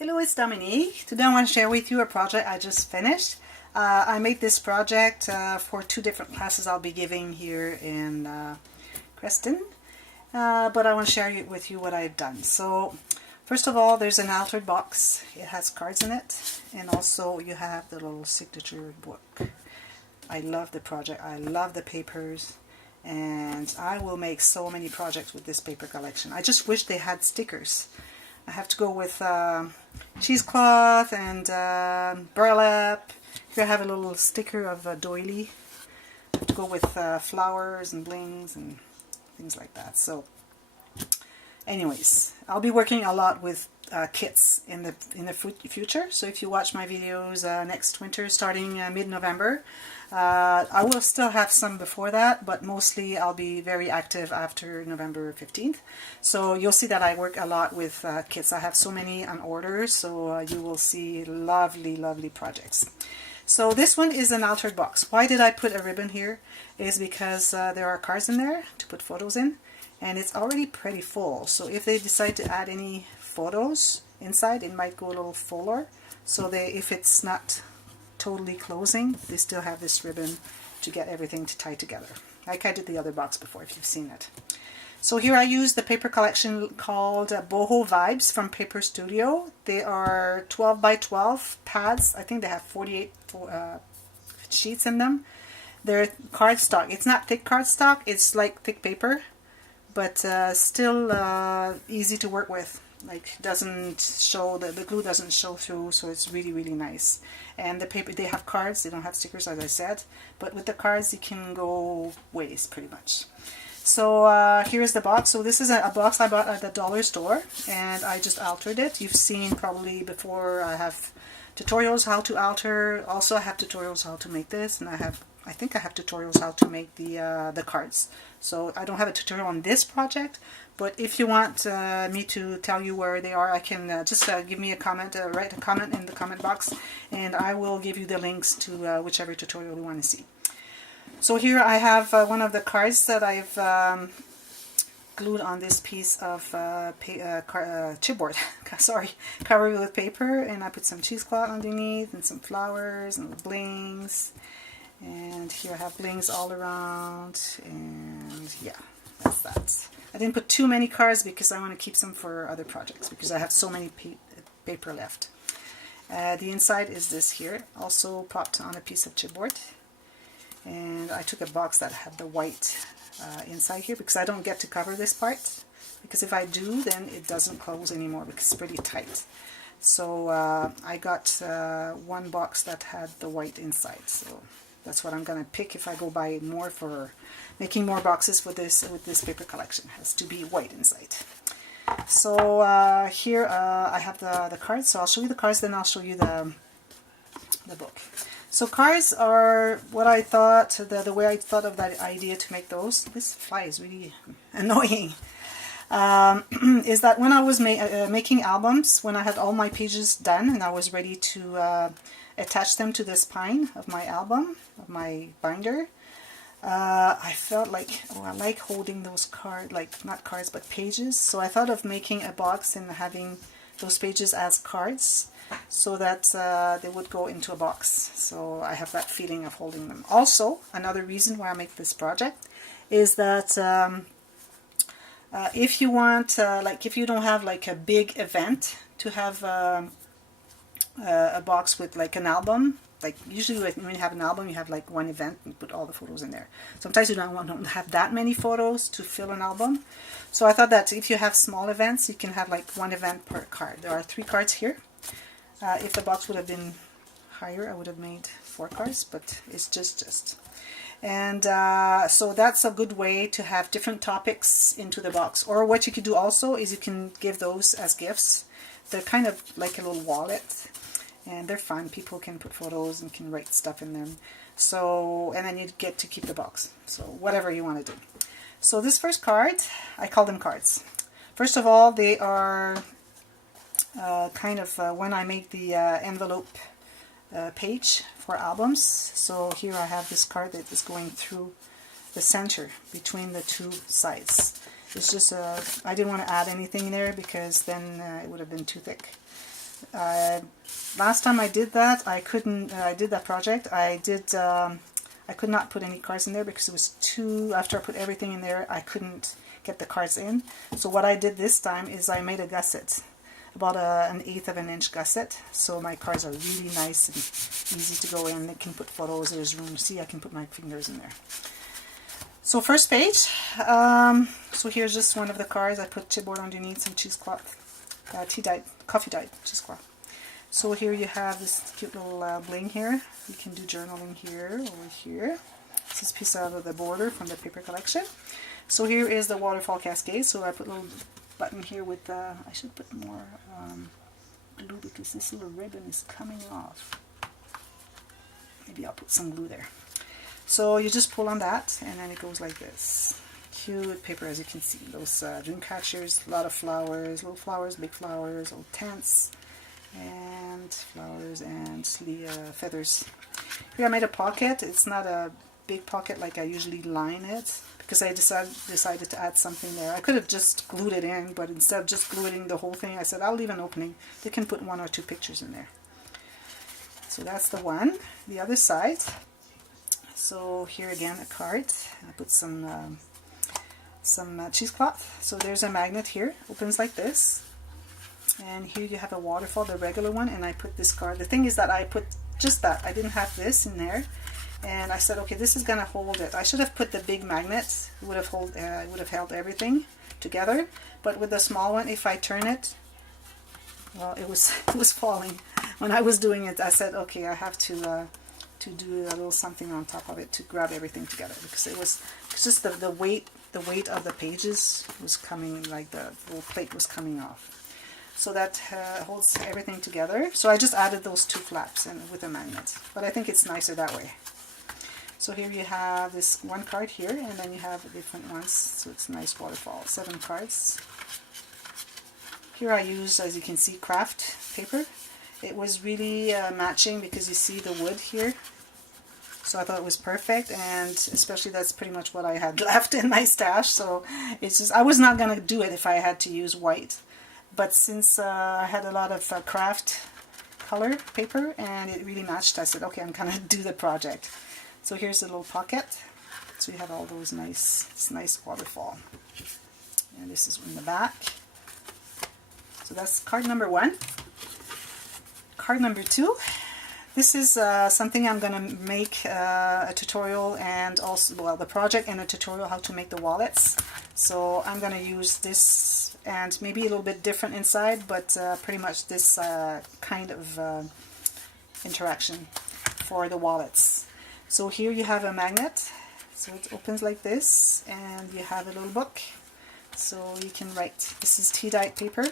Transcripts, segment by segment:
Hello, it's Dominique. Today I want to share with you a project I just finished. I made this project for two different classes I'll be giving here in Creston, but I want to share with you what I've done. So first of all, there's an altered box. It has cards in it, and also you have the little signature book. I love the project. I love the papers, and I will make so many projects with this paper collection. I just wish they had stickers. I have to go with cheesecloth and burlap. Here I have a little sticker of a doily. I have to go with flowers and blings and things like that. So anyways, I'll be working a lot with kits in the future. So if you watch my videos next winter, starting mid-November, I will still have some before that, but mostly I'll be very active after November 15th. So you'll see that I work a lot with kits. I have so many on order, so you will see lovely, lovely projects. So this one is an altered box. Why did I put a ribbon here? Is because there are cards in there to put photos in, and it's already pretty full. So if they decide to add any photos inside, it might go a little fuller. So if it's not totally closing, they still have this ribbon to get everything to tie together, like I did the other box before, if you've seen it. So here I use the paper collection called Boho Vibes from Paper Studio. They are 12 by 12 pads. I think they have 48 sheets in them. They're cardstock. It's not thick cardstock, it's like thick paper, but still easy to work with. Like, doesn't show, the glue doesn't show through, so it's really, really nice. And the paper, they have cards, they don't have stickers, as I said, but with the cards you can go ways pretty much. So here's the box. So this is a box I bought at the dollar store, and I just altered it. You've seen probably before, I have tutorials how to alter. Also I have tutorials how to make this, and I think I have tutorials how to make the cards. So I don't have a tutorial on this project, but if you want me to tell you where they are, I can just give me a comment, write a comment in the comment box, and I will give you the links to whichever tutorial you want to see. So here I have one of the cards that I've glued on this piece of chipboard, sorry, covered with paper, and I put some cheesecloth underneath and some flowers and blings. And here I have blings all around, and yeah, that's that. I didn't put too many cards because I want to keep some for other projects, because I have so many paper left. The inside is this here, also popped on a piece of chipboard. And I took a box that had the white inside here, because I don't get to cover this part, because if I do, then it doesn't close anymore because it's pretty tight. So I got one box that had the white inside, so that's what I'm going to pick if I go buy more for making more boxes with this paper collection. It has to be white inside. So here I have the cards, so I'll show you the cards, then I'll show you the book. So cards are what I thought, the way I thought of that idea to make those. This fly is really annoying. Is that when I was making albums, when I had all my pages done and I was ready to attach them to the spine of my album, of my binder, I felt like, oh, I like holding those cards, like not cards but pages. So I thought of making a box and having those pages as cards, so that they would go into a box. So I have that feeling of holding them. Also, another reason why I make this project is that if you want, like if you don't have like a big event to have a box with like an album, like usually when you have an album you have like one event and put all the photos in there. Sometimes you don't have that many photos to fill an album. So I thought that if you have small events, you can have like one event per card. There are 3 cards here. If the box would have been higher, I would have made 4 cards, but it's just. And so that's a good way to have different topics into the box. Or what you could do also is you can give those as gifts. They're kind of like a little wallet, and they're fun. People can put photos and can write stuff in them. So, and then you get to keep the box. So whatever you want to do. So this first card, I call them cards. First of all, they are kind of when I make the envelope page for albums. So here I have this card that is going through the center between the 2 sides. It's just I didn't want to add anything there because then it would have been too thick. Last time I did that, I couldn't. I did that project. I could not put any cards in there because it was too. After I put everything in there, I couldn't get the cards in. So what I did this time is I made a gusset, about an 1/8 of an inch gusset. So my cards are really nice and easy to go in. They can put photos. There's room. See, I can put my fingers in there. So first page. So here's just one of the cards. I put chipboard underneath, some cheesecloth, coffee dyed cheesecloth. So here you have this cute little bling here. You can do journaling here, over here. This is a piece out of the border from the paper collection. So here is the waterfall cascade. So I put a little button here with, I should put more glue because this little ribbon is coming off. Maybe I'll put some glue there. So you just pull on that and then it goes like this. Cute paper, as you can see. Those dream catchers, a lot of flowers, little flowers, big flowers, old tents, and flowers and feathers. Here I made a pocket. It's not a big pocket like I usually line it because I decided to add something there. I could have just glued it in, but instead of just gluing the whole thing, I said I'll leave an opening. They can put 1 or 2 pictures in there. So that's the one. The other side. So here again a card. I put some cheesecloth. So there's a magnet here. Opens like this. And here you have a waterfall, the regular one, and I put this card. The thing is that I put just that. I didn't have this in there. And I said, okay, this is going to hold it. I should have put the big magnet. It would have held everything together. But with the small one, if I turn it, well, it was falling. When I was doing it, I said, okay, I have to do a little something on top of it to grab everything together because it's just the weight of the pages was coming, like the little plate was coming off. So that holds everything together. So I just added those 2 flaps and with a magnet, but I think it's nicer that way. So here you have this one card here, and then you have different ones. So it's a nice waterfall. 7 cards. Here I use, as you can see, craft paper. It was really matching because you see the wood here. So I thought it was perfect, and especially that's pretty much what I had left in my stash. So it's just, I was not going to do it if I had to use white. But since I had a lot of craft color paper and it really matched, I said, okay, I'm going to do the project. So here's a little pocket. So you have all those this nice waterfall. And this is in the back. So that's card number 1. Card number 2. This is something I'm going to make a tutorial and also, well, the project and a tutorial how to make the wallets. So I'm going to use this and maybe a little bit different inside, but pretty much this kind of interaction for the wallets. So here you have a magnet. So it opens like this and you have a little book. So you can write. This is tea-dyed paper.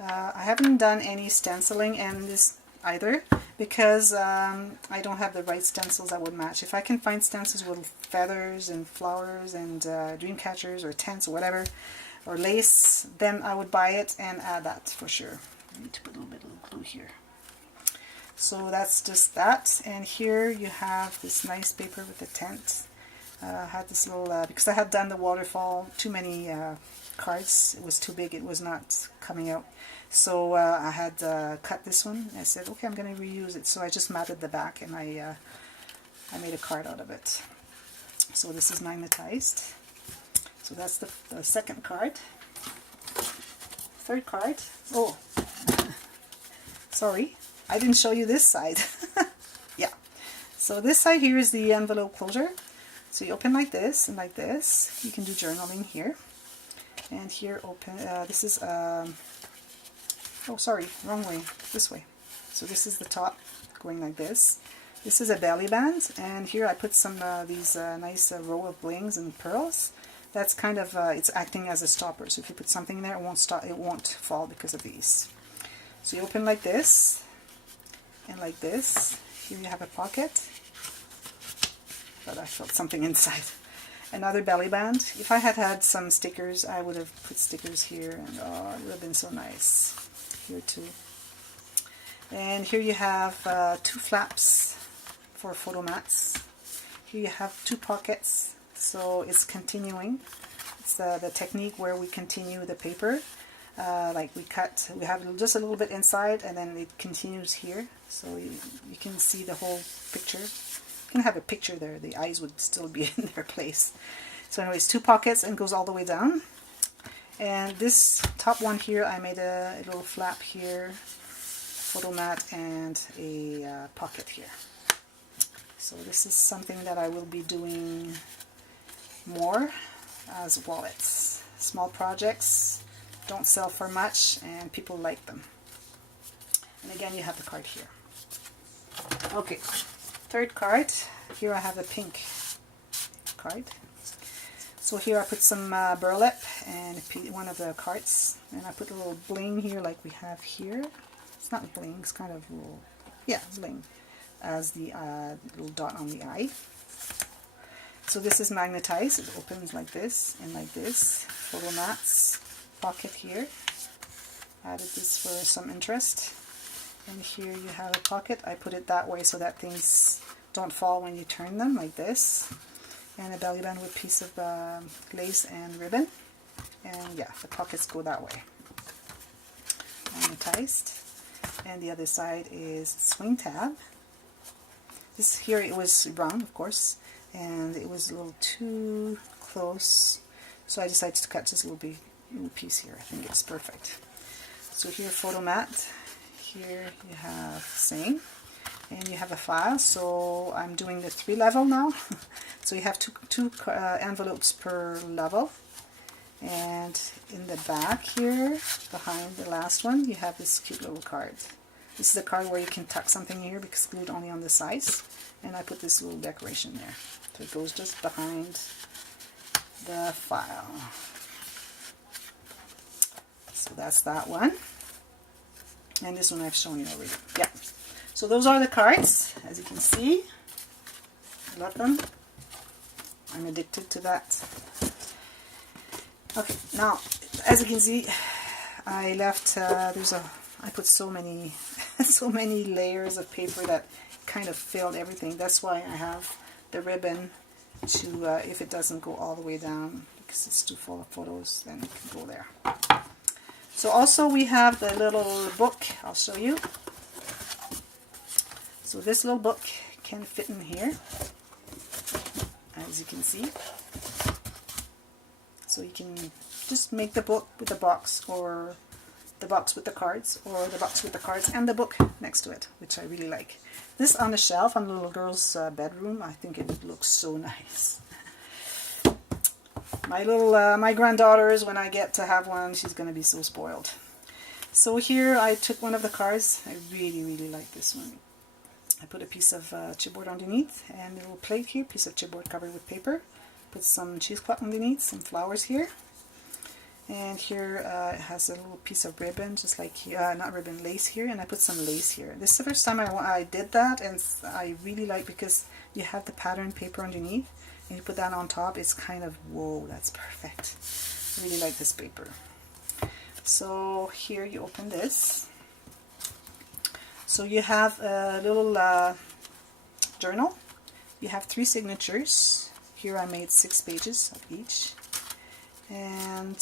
I haven't done any stenciling in this either because I don't have the right stencils that would match. If I can find stencils with feathers and flowers and dream catchers or tents or whatever, or lace, then I would buy it and add that for sure. I need to put a little bit of glue here. So that's just that. And here you have this nice paper with the tent. I had this little, because I had done the waterfall, too many cards. It was too big. It was not coming out. So I had cut this one. I said, okay, I'm going to reuse it. So I just matted the back and I made a card out of it. So this is magnetized. So that's the second card. Third card. Oh, sorry. I didn't show you this side. Yeah. So this side here is the envelope closure. So you open like this and like this. You can do journaling here. And here open, this is, oh sorry, wrong way, this way. So this is the top going like this. This is a belly band, and here I put some these nice row of blings and pearls. That's kind of, it's acting as a stopper. So if you put something in there, it won't stop, it won't fall because of these. So you open like this, and like this. Here you have a pocket. But I felt something inside. Another belly band. If I had had some stickers, I would have put stickers here, and oh, it would have been so nice. Here too. And here you have 2 flaps for photo mats. Here you have 2 pockets. So it's continuing. It's the technique where we continue the paper. like we have just a little bit inside, and then it continues here, so you can see the whole picture. You can have a picture there, the eyes would still be in their place. So anyways, 2 pockets and goes all the way down. And this top one here, I made a little flap here, photo mat, and a pocket here. So this is something that I will be doing more as wallets. Small projects, don't sell for much, and people like them. And again, you have the card here. Okay, third card. Here I have a pink card. So here I put some burlap and one of the cards, and I put a little bling here like we have here. It's not bling, it's kind of little, yeah, bling, as the little dot on the eye. So this is magnetized. It opens like this and like this. Photo mats, pocket here. Added this for some interest. And here you have a pocket. I put it that way so that things don't fall when you turn them, like this. And a belly band with a piece of lace and ribbon. And yeah, the pockets go that way. Magnetized. And the other side is swing tab. This here, it was round, of course, and it was a little too close, so I decided to cut just a little piece here. I think it's perfect. So here, photo mat. Here you have same, and you have a file. So I'm doing the 3 level now. So you have two envelopes per level, and in the back here, behind the last one, you have this cute little card. This is the card where you can tuck something here because glued only on the sides, and I put this little decoration there. So it goes just behind the file. So that's that one. And this one I've shown you already. Yeah. So those are the cards, as you can see. I love them. I'm addicted to that. Okay, now, as you can see, I left, I put so many layers of paper that kind of filled everything. That's why I have the ribbon to, if it doesn't go all the way down, because it's too full of photos, then it can go there. So also we have the little book. I'll show you. So this little book can fit in here, as you can see. So you can just make the book with the box, or the box with the cards, or the box with the cards and the book next to it, which I really like. This on the shelf on the little girl's bedroom, I think it looks so nice. My granddaughters, when I get to have one, she's going to be so spoiled. So here I took one of the cards. I really like this one. I put a piece of chipboard underneath, and a little plate here, piece of chipboard covered with paper. Put some cheesecloth underneath, some flowers here. And here it has a little piece of ribbon, just like, not ribbon, lace here, and I put some lace here. This is the first time I did that, and I really like, because you have the pattern paper underneath, and you put that on top, it's kind of, whoa, that's perfect. I really like this paper. So here you open this. So you have a little journal. You have 3 signatures. Here I made 6 pages of each. And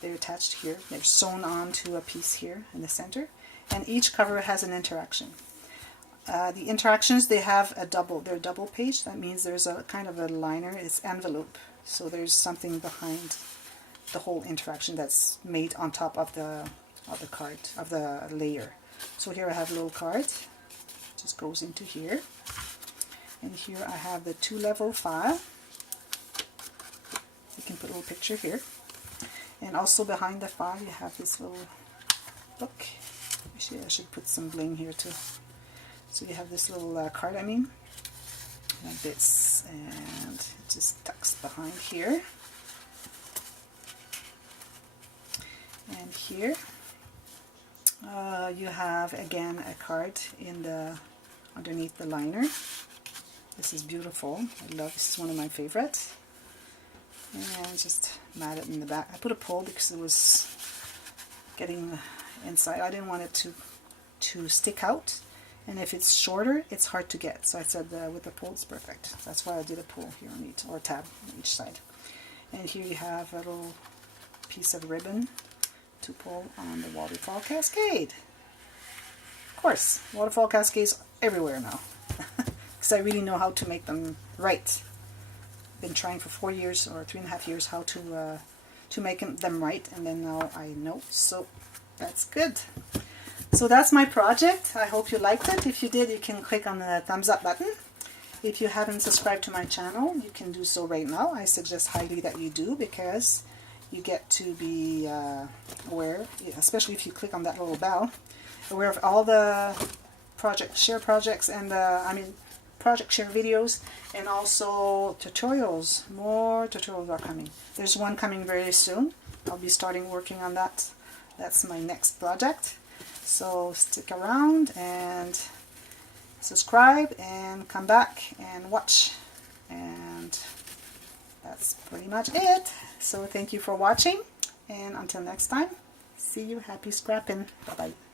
they're attached here. They're sewn onto a piece here in the center. And each cover has an interaction. The interactions, they have they're double page. That means there's a kind of a liner. It's envelope. So there's something behind the whole interaction that's made on top of the card, of the layer. So here I have a little card. Just goes into here. And here I have the 2-level file. You can put a little picture here. And also behind the file you have this little book. Actually, I should put some bling here too. So you have this little card, like this, and it just tucks behind here. And here you have again a card underneath the liner. This is beautiful. I love this. Is one of my favorites. And just mat it in the back. I put a pole because it was getting inside. I didn't want it to stick out. And if it's shorter, it's hard to get. So I said with the pole, it's perfect. That's why I did a pole here on each, or tab on each side. And here you have a little piece of ribbon to pull on the waterfall cascade. Of course, waterfall cascades everywhere now, because I really know how to make them right. I've been trying for 4 years or 3.5 years how to make them right, and then now I know, so that's good. So that's my project. I hope you liked it. If you did, you can click on the thumbs up button. If you haven't subscribed to my channel, you can do so right now. I suggest highly that you do, because you get to be aware, especially if you click on that little bell, aware of all the share projects and project share videos, and also tutorials. More tutorials are coming. There's one coming very soon. I'll be starting working on that. That's my next project. So stick around and subscribe and come back and watch. And that's pretty much it. So thank you for watching, and until next time, see you. Happy scrapping. Bye bye.